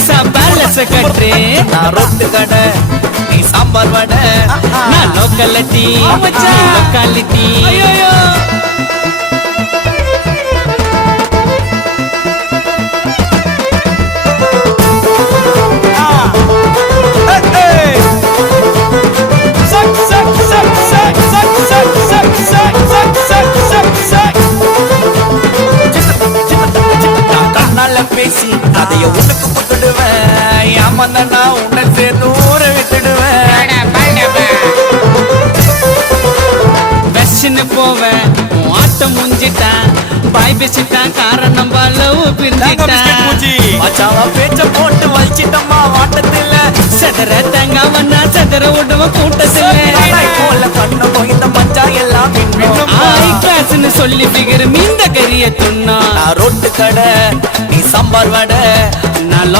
முழுசா பேலன்ஸ் கட்டு. நான் ரொட்டு கடை நீ சாம்பார் வடை. நான் லோக்கலிட்டி லோக்காலிட்டி. பேசி அதைய உனக்கு கொடுத்துடுவேன். ஏமாந்த நான் உன்னை சேர்ந்து ஊற விட்டுடுவேன். வெஷன்னு போவேன் ஆட்டம் முஞ்சிட்டான். பாய் பேசிட்டான் காரணம் லவ் பிரிஞ்சிட்டான். மச்சாவா பேச்ச போட்டு வலிச்சிட்டம்மா வாட்டத்தில்ல. செதற தேங்காவன்னா செதற விடுவ கூட்டத்தில்ல. போல கண்ணோ இந்த மச்சா எல்லாம் ஆய் கிளாஸ்ன்னு சொல்லி பிகர் மீந்த கரிய துண்ணா. நான் ரொட்டு கடை நீ சாம்பார் வடை. நான்